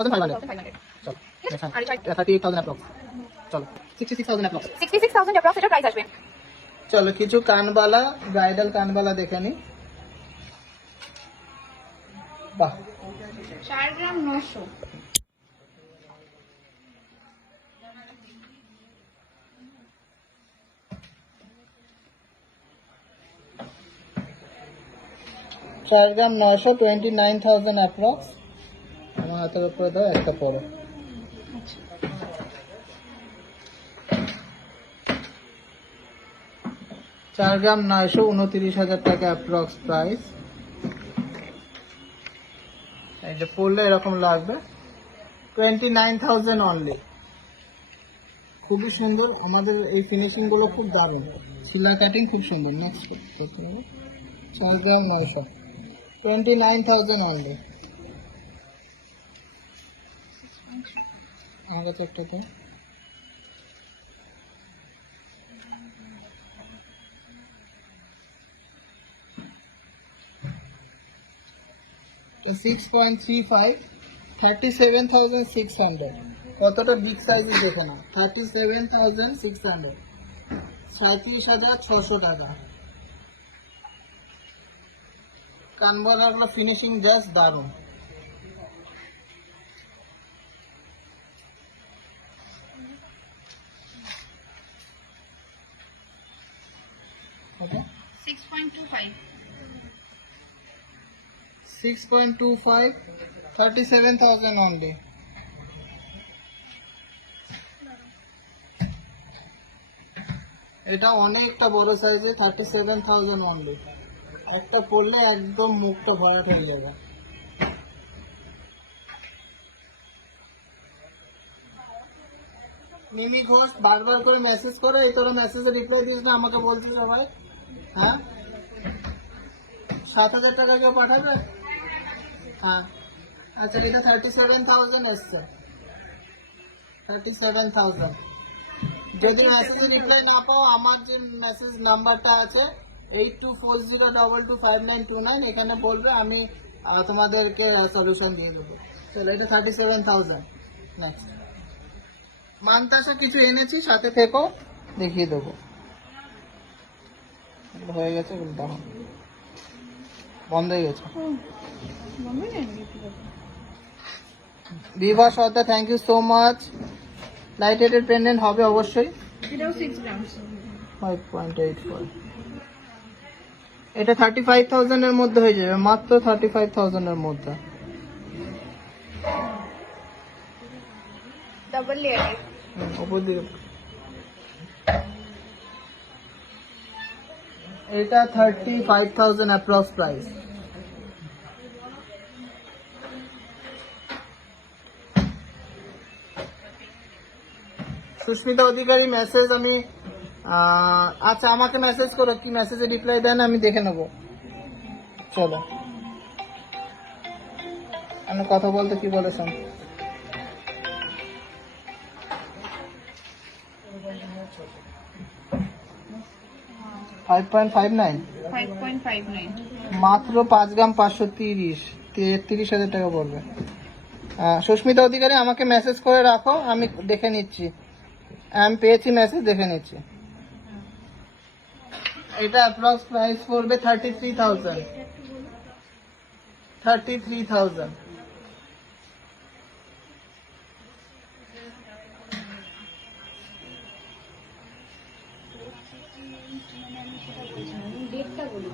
6500 চলো 38000 অ্যাপ্রক্স চলো 66000 approx 66000 approx এটা প্রাইস আসবে। চলো কিছু কানবালা ব্রাইডাল কানবালা দেখে নি। বাহ 4 গ্রাম 900 4 গ্রাম 900 29000 অ্যাপ্রক্স। আমার হাতের উপরে দাও একটা পড়ো। 4 গ্রাম 900 29000 টাকা অ্যাপ্রক্স প্রাইস। এই যে পড়লে এরকম লাগবে 29000 অনলি। খুবই সুন্দর, আমাদের এই ফিনিশিং গুলো খুব দারুণ, সিলা কাটিং খুব সুন্দর। নেক্সট করতে হবে 4 গ্রাম 900 29000 অনলি। আমার কাছে একটা তো তো 6.35 37600। কতটা বিগ সাইজের দেখো না, 37600 37600 টাকা। কানবালাগুলো ফিনিশিং জাস্ট দারুণ। ওকে 6.25 6.25 37000 অনলি। এটা অনেকটা বড় সাইজে 37000 অনলি। একটা পরলে একদম মুখটা ভরা হয়ে যাবে। মিমি ঘোষ বারবার করে মেসেজ করে, এই তোরা মেসেজে রিপ্লাই দিস না, আমাকে বলছিস সবাই। হ্যাঁ 7000 টাকা কেউ পাঠাবে? হ্যাঁ আচ্ছা, এটা 37000 এসছে 37000। যদি মেসেজে রিপ্লাই না পাও, আমার যে মেসেজ নাম্বারটা আছে 8240225929, এখানে বলবে, আমি তোমাদেরকে সলিউশন দিয়ে দেবো। চলো এটা 37000। নেক্সট মানতাসা কিছু এনেছি, সাথে থেকো, দেখিয়ে দেবো। হয়ে গেছে, দেখো বন্ধ হয়ে গেছে। Bibha Sardar thank you so much. Light headed pendant হবে অবশ্যই। এটাও 6 গ্রাম 5.84। এটা 35000 এর মধ্যে হয়ে যাবে, মাত্র 35000 এর মধ্যে। Double layer. উপর দিকে এটা 35000 অ্যাপ্রক্স প্রাইস। সুস্মিতা অধিকারী মেসেজ আমি আচ্ছা আমাকে মেসেজ করো, কি মেসেজে রিপ্লাই দেন আমি দেখে নেবো। চলো আমি কথা বলতে কি বলেছেন। 5.59 5.59 মাত্র 5 গ্রাম 530 33000 টাকা পড়বে। সুস্মিতা অধিকারী আমাকে মেসেজ করে রাখো, আমি দেখে নিচ্ছি। আমি পেয়েছি মেসেজ, দেখে নিচ্ছি। এটা অ্যাপ্রক্স প্রাইস পড়বে 33000। 33000। ডেটটা বলি।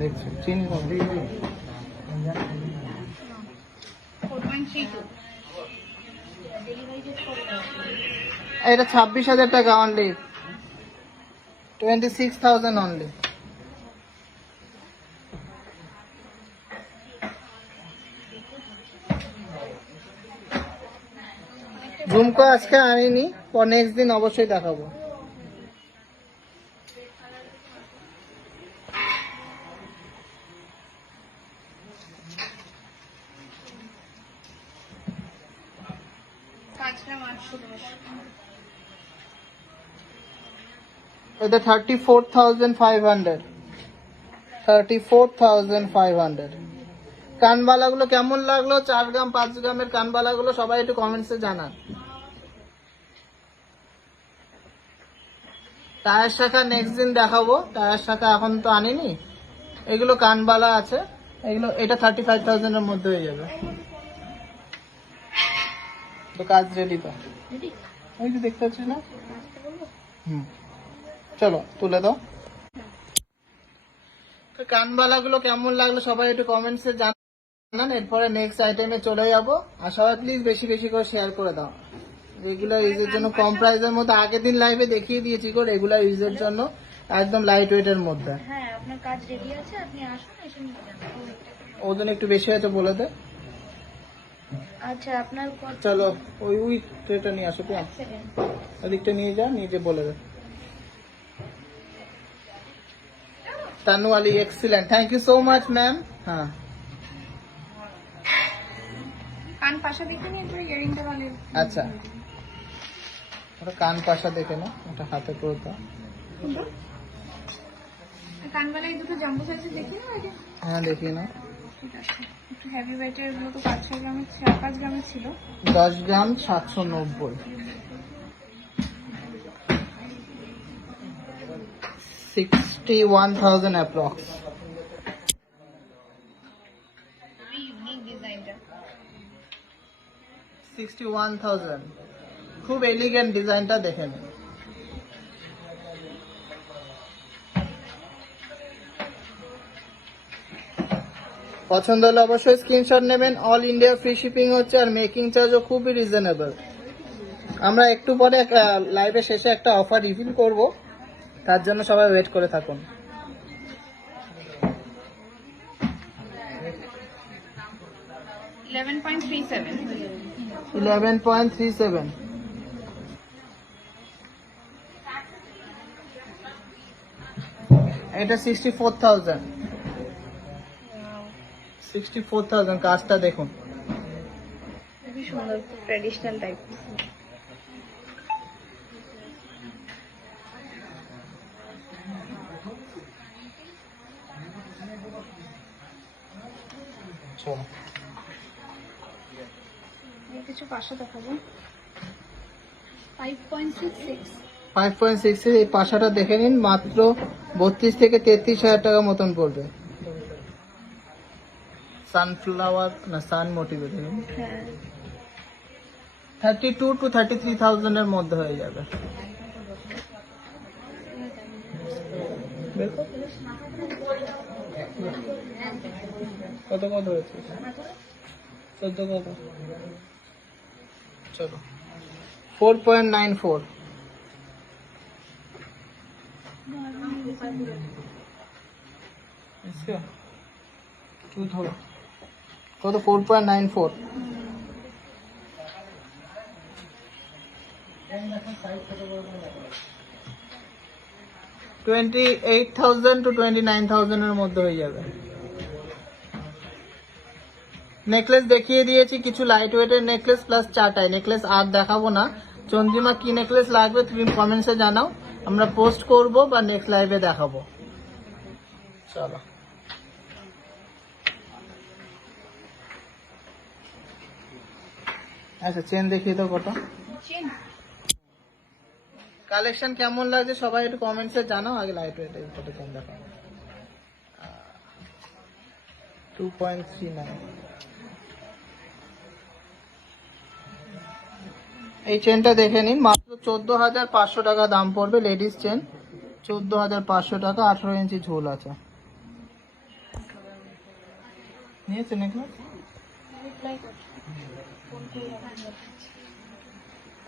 দেখছি চিনি কম। 4.32 এটা 26000 টাকা অনলি, 26000 অনলি। ঝুমকো আজকে আনিনি, নেক্সট দিন অবশ্যই দেখাবো। এটা 34,500, 34,500। কানবালাগুলো কেমন লাগলো? 4 গ্রাম 5 গ্রামের কানবালাগুলো সবাই একটু কমেন্টসে জানান। টায়ার শাখা নেক্সট দিন দেখাবো, টায়ার শাখা এখন তো আনিনি। এগুলো কানবালা আছে, এগুলো এটা 35,000 এর মধ্যে হয়ে যাবে। তো কাজ রেডি তো, ওই যে দেখতে পাচ্ছি না। চলো তুলে দাও। তো কানবালাগুলো কেমন লাগলো সবাই একটু কমেন্টসে জানান। এরপরে নেক্সট আইটেমে চলে যাবো। আর সবাই প্লিজ বেশি বেশি করে শেয়ার করে দাও। রেগুলার ইউজের জন্য কম প্রাইসের মধ্যে, আগের দিন লাইভে দেখিয়ে দিয়েছি গো, রেগুলার ইউজের জন্য একদম লাইট ওয়েটের মধ্যে। হ্যাঁ, আপনার কাজ রেডি আছে, আপনি আসুন, এসে নিয়ে যান। ওজন একটু বেশি হয়তো বলে দে। আচ্ছা, আপনার কত? চলো ওই ট্রেটা নিয়ে আসো, এক সেকেন্ড। ওদিকটা নিয়ে যা, নিয়ে যে বলে দে। Tanu Ali, excellent, thank you so much ma'am. হ্যাঁ, কান পাশা দেখে নিয়ে তো ইয়ারিংটা ভালো। আচ্ছা, ওটা কান পাশা দেখে না, ওটা হাতে করে দাও। কানবালাই দুটো জাম্বো সাইজে দেখি না এটা। হ্যাঁ দেখি না। ঠিক আছে, একটু হেভি ওয়েটের, এগুলো তো 5-6 গ্রামের, 4-5 গ্রামের ছিল। 10 গ্রাম 790, 61,000 অ্যাপ্রক্স। খুবই ইউনিক ডিজাইনটা। 61,000, খুব এলিগেন্ট ডিজাইনটা, দেখে নিন। পছন্দ হলে অবশ্যই স্ক্রিনশট নেবেন। অল ইন্ডিয়া ফ্রি শিপিং হচ্ছে, আর মেকিং চার্জও খুবই রিজনেবল। আমরা একটু পরে লাইভের শেষে একটা অফার রিভিল করব, তার জন্য সবাই ওয়েট করে থাকুন। 11.37। 11.37, এটা 64,000, 64,000। কাজটা দেখুন, খুবই সুন্দর, ট্র্যাডিশনাল টাইপ। চলো কিছু পাশা দেখাবো। 5.66। 5.6 এই পাশাটা দেখে নিন, মাত্র 32 থেকে 33,000 টাকা মতন পড়বে। সানফ্লাওয়ার না সান মোটিভেট, হ্যাঁ, 32 to 33,000 এর মধ্যে হয়ে যাবে। দেখো কত কত হয়েছে, 14 কত। চলো 4.94, কত 4.94। 28,000 to 29,000 এর মধ্যে হয়ে যাবে। নেকলেস দেখিয়ে দিয়েছি, কিছু লাইট ওয়েটের নেকলেস প্লাস চাটাই নেকলেস আর দেখাবো না। চন্দ্রিমা কি নেকলেস লাগবে তুমি কমেন্টসে জানাও, আমরা পোস্ট করব বা নেক্সট লাইভে দেখাবো। চলো আচ্ছা, চেন দেখিয়ে দাও কত। চেন কালেকশন কেমন লাগছে সবাই একটু কমেন্টসে জানাও। আগে লাইট ওয়েট এই কত চেন দেখাও। 2.39, এই চেনটা দেখে নিন, মাত্র 14,500 টাকা দাম পড়বে। লেডিস চেন 14,500 টাকা, 18 ইঞ্চি ঝুল আছে। নিয়েছে নেকলেস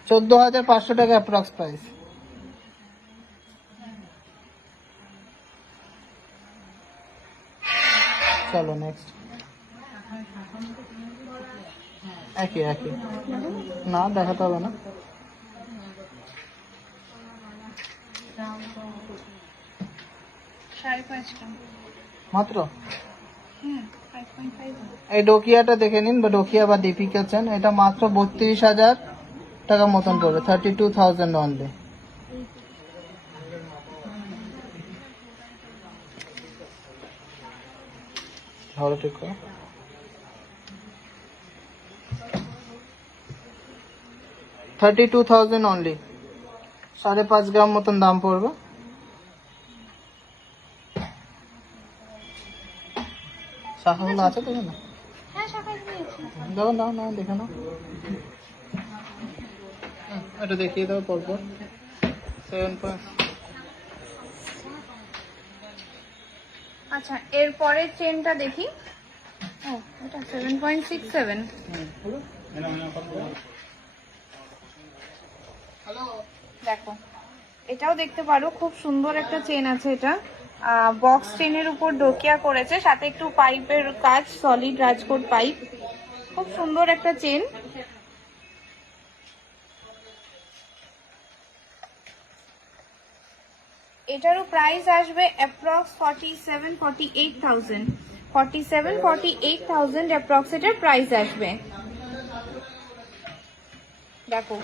14,500 টাকা অ্যাপ্রক্স প্রাইস। চলো নেক্সট, একই একই না দেখাতে হবে না। সাড়ে 5 গ্রাম মাত্র 5.5। এই ডোকিয়াটা দেখে নিন, বা ডোকিয়া বা দীপিকা চেন, এটা মাত্র 32,000 টাকা মতন পড়বে, 32,000 অনলি। ভালো ঠিক করো। 32,000 অনলি, 5.5 গ্রাম মতন দাম পড়বে। শাখাগুলো আছে দেখে না? হ্যাঁ শাখায় নিয়েছি। দাও দাও না দেখে নাও। এটা দেখিয়ে দাও পরপর। 7. আচ্ছা এরপরের চেনটা দেখি। ও এটা 7.67। দেখো এটাও দেখতে পারো, খুব সুন্দর একটা চেন আছে। এটা বক্স চেনের উপর ডোকিয়া করেছে, সাথে একটু পাইপের কাজ, সলিড রাজকোট পাইপ। খুব সুন্দর একটা চেন। এটারও প্রাইস আসবে অ্যাপ্রক্স 47-48,000। 47-48,000 অ্যাপ্রক্স এটার প্রাইস আসবে। দেখো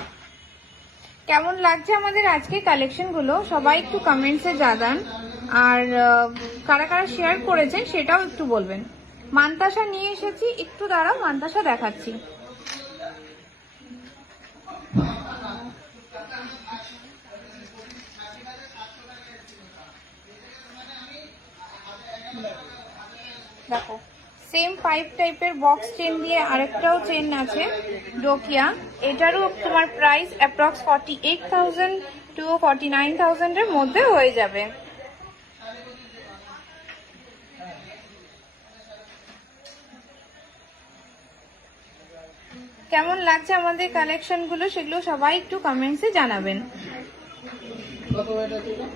কেমন লাগছে আমাদের আজকে কালেকশন গুলো, সবাই একটু কমেন্টসে জানান। আর কারা কারা শেয়ার করেছেন সেটাও একটু বলবেন। মান্তাসা নিয়ে এসেছি, একটু দাঁড়াও মান্তাসা দেখাচ্ছি। দেখো সেম পাইপ টাইপের বক্স চেন দিয়ে আরেকটাও চেন আছে ডোকিয়া। এটারও তোমার প্রাইস অ্যাপ্রক্স 48,000 to 49,000 এর মধ্যে হয়ে যাবে। কেমন লাগছে আমাদের কালেকশন গুলো সেগুলো সবাই একটু কমেন্টসে জানাবেন। কত ওয়েট আছে এটা?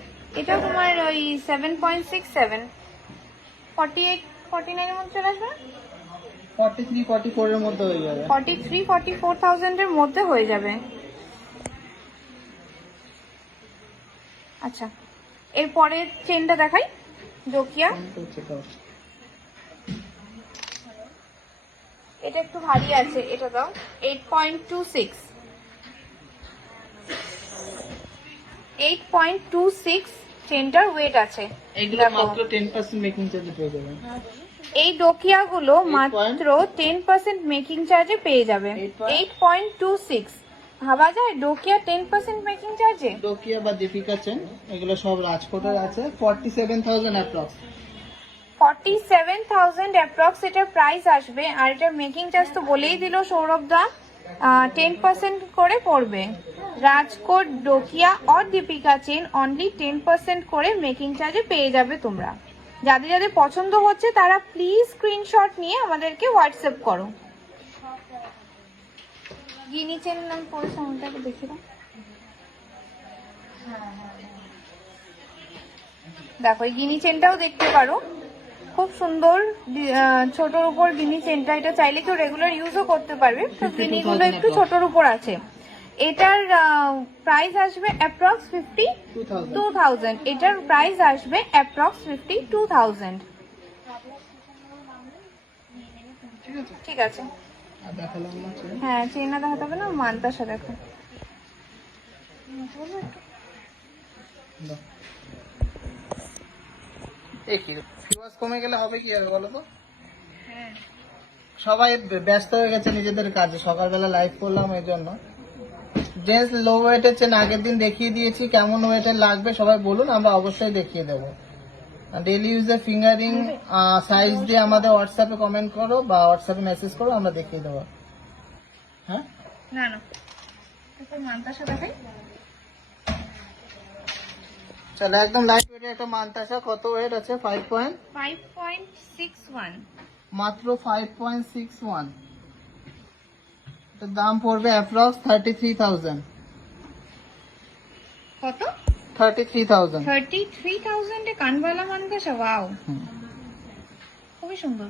এটা তোমার ওই 7.67, 48-49 এর মধ্যে চলে আসবে। 43-44 এর মধ্যে হয়ে যাবে। 43-44,000 এর মধ্যে হয়ে যাবে। আচ্ছা এরপরে চেনটা দেখাই ডোকিয়া। এটা একটু ভারী আছে, এটা দাও। 8.26, 8.26 চেনটার ওয়েট আছে। এগুলো মাত্র 10% মেকিং চার্জ পেয়ে যাবেন। এই ডোকিয়া গুলো মাত্র 10% মেকিং চার্জে পেয়ে যাবে। 8.26 ভাবা যায় ডোকিয়া 10% মেকিং চার্জে। ডোকিয়া বা দীপিকা চেন এগুলো সব রাজকোটের আছে। 47,000 অ্যাপ্রক্স। 47,000 অ্যাপ্রক্স এটার প্রাইস আসবে। আর এটার মেকিং চার্জ তো বলেই দিল সৌরভ দা, 10% করে পড়বে। রাজকোট ডোকিয়া আর দীপিকা চেন অনলি 10% করে মেকিং চার্জে পেয়ে যাবে তোমরা। যাদের যাদের পছন্দ হচ্ছে তারা প্লিজ স্ক্রিনশট নিয়ে আমাদেরকে হোয়াটসঅ্যাপ করো। গিনি চেন নাম পড়েছে, আমাকে দেখে দাও। দেখো এই গিনি চেনটাও দেখতে পারো, খুব সুন্দর। ছোটর উপর গিনি চেনটা, এটা চাইলে কেউ রেগুলার ইউজও করতে পারবে। তো গিনিগুলো একটু ছোটর উপর আছে। এটার প্রাইস আসবে অ্যাপ্রক্স 52,000। এটার প্রাইস আসবে অ্যাপ্রক্স 52,000। ঠিক আছে হ্যাঁ, চেনা দেখাতে হবে না, মান্তাসা দেখো। ভিউয়ার্স কমে গেলে হবে কি আর বলো তো? সবাই ব্যস্ত হয়ে গেছে নিজেদের কাজে, সকালবেলা লাইভ করলাম এই জন্য। জেন্টস লো ওয়েটের চেন আগের দিন দেখিয়ে দিয়েছি, কেমন ওয়েটের লাগবে সবাই বলুন, আমরা অবশ্যই দেখিয়ে দেবো। ডেইলি ইউজের ফিঙ্গারিং সাইজ দিয়ে আমাদের হোয়াটসঅ্যাপে কমেন্ট করো বা হোয়াটসঅ্যাপে মেসেজ করো, আমরা দেখিয়ে দেবো। হ্যাঁ না না মান্তাসা দেখাই। চলো একদম লাইট ওয়েটের একটা মান্তাসা। কত ওয়েট আছে? 5.61। মাত্র 5.61। এটার দাম পড়বে অ্যাপ্রক্স 33,000। কত? 33,000। 33,000 এ কানবালা মান্তাসা। ওয়াও, খুবই সুন্দর।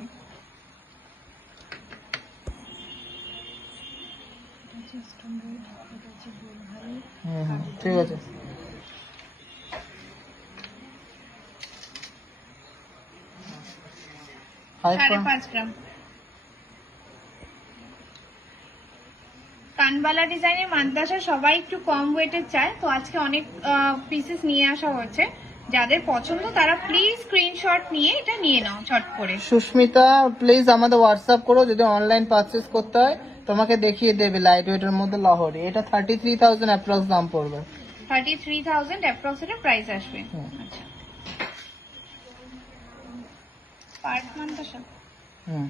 ঠিক আছে। সাড়ে 5 গ্রাম কানবালা ডিজাইনের মান্তাসা সবাই একটু কম ওয়েটের চায়, তো আজকে অনেক পিসেস নিয়ে আসা হয়েছে। যাদের পছন্দ তারা প্লিজ স্ক্রিনশট নিয়ে এটা নিয়ে নাও চট করে। সুস্মিতা প্লিজ আমাদের হোয়াটসঅ্যাপ করো, যদি অনলাইন পারচেস করতে হয় তোমাকে দেখিয়ে দেবে লাইট ওয়েটের মধ্যে লাহোরি। এটা 33,000 অ্যাপ্রক্স দাম পড়বে। 33,000 অ্যাপ্রক্সিমেট প্রাইস আসবে। আচ্ছা পার্ট মান্তাসা হুম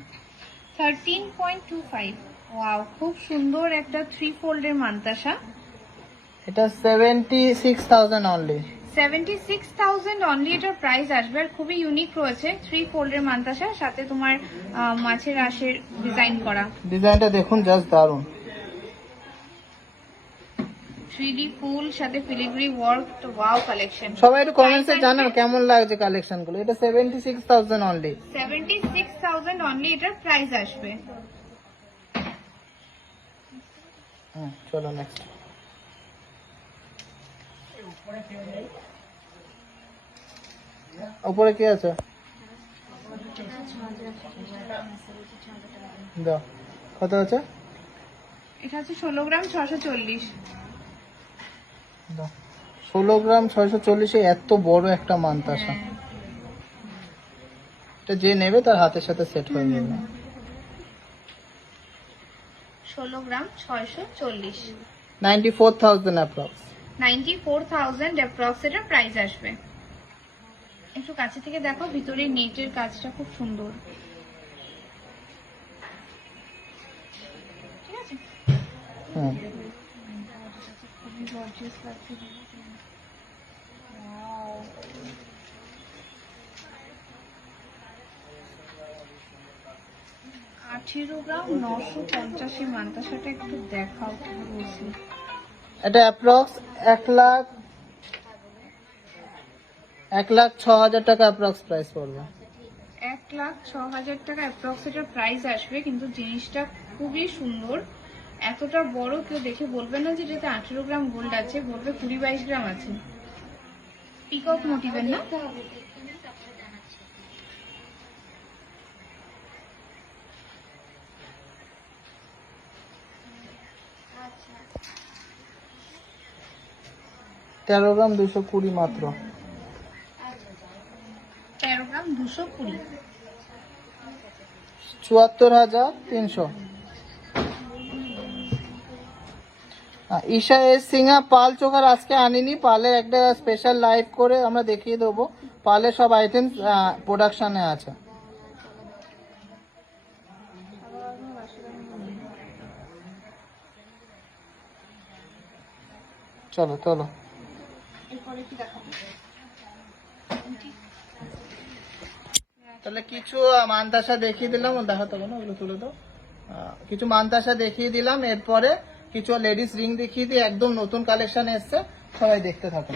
13.25। ওয়াও, খুব সুন্দর একটা 3 ফোল্ডের মান্তাসা। এটা 76,000 অনলি। 76,000 অনলি এটার প্রাইস আসবে। আর খুবই ইউনিক রয়েছে 3 ফোল্ডের মান্তাসা, সাথে তোমার মাছের আঁশের ডিজাইন করা। ডিজাইনটা দেখুন জাস্ট দারুন। 3D ফুল সাথে ফিলিগ্রি ওয়ার্ক, তো ওয়াও কালেকশন। সবাই একটু কমেন্টসে জানান কেমন লাগছে কালেকশন গুলো। এটা 76,000 অনলি। 76,000 অনলি এটার প্রাইস আসবে। চলো নেক্সট। উপরে কি আছে দাও, কত আছে? এটা হচ্ছে 16 গ্রাম 640। দাও 16 গ্রাম 640 এত বড় একটা মান্তাসা। এটা যে নেবে তার হাতের সাথে সেট হয়ে যাবে। 16 গ্রাম 640, 94,000 অ্যাপ্রক্স। 94,000 অ্যাপ্রক্স এটার প্রাইস আসবে। একটু কাছে থেকে দেখো, ভিতরে নেটের কাজটা খুব সুন্দর। ঠিক আছে, হুম খুবই গর্জিয়াস লাগছে। Wow! 18 গ্রাম 950 মান্তাসাটা একটু দেখাও বলছি। এটা অ্যাপ্রক্স 1,06,000 টাকা অ্যাপ্রক্স প্রাইস পড়বে। 1,06,000 টাকা অ্যাপ্রক্স এটার প্রাইস আসবে। কিন্তু জিনিসটা খুবই সুন্দর, এতটা বড় কেউ দেখে বলবে না যে যেটা 18 গ্রাম গোল্ড আছে, বলবে 20-22 গ্রাম আছে। পিকক মোটিভের না? আচ্ছা 13 গ্রাম 220 মাত্র। 13 গ্রাম 220, 74,300। ঈশা এস সিংহা পাল চোখার আজকে আনিনি, পালের একটা স্পেশাল লাইভ করে আমরা দেখিয়ে দেবো। পালের সব আইটেম প্রোডাকশনে আছে। চলো চলো এরপরে কি দেখাবো? তাহলে কিছু মান্তাসা দেখিয়ে দিলাম, দেখাতে হবে না, ওগুলো তুলে দাও। কিছু মান্তাসা দেখিয়ে দিলাম, এরপরে কিছু লেডিস রিং দেখিয়ে দিই, একদম নতুন কালেকশন এসছে, সবাই দেখতে থাকুন।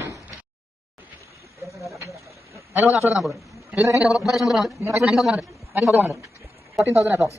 14,000 অ্যাপ্রক্স।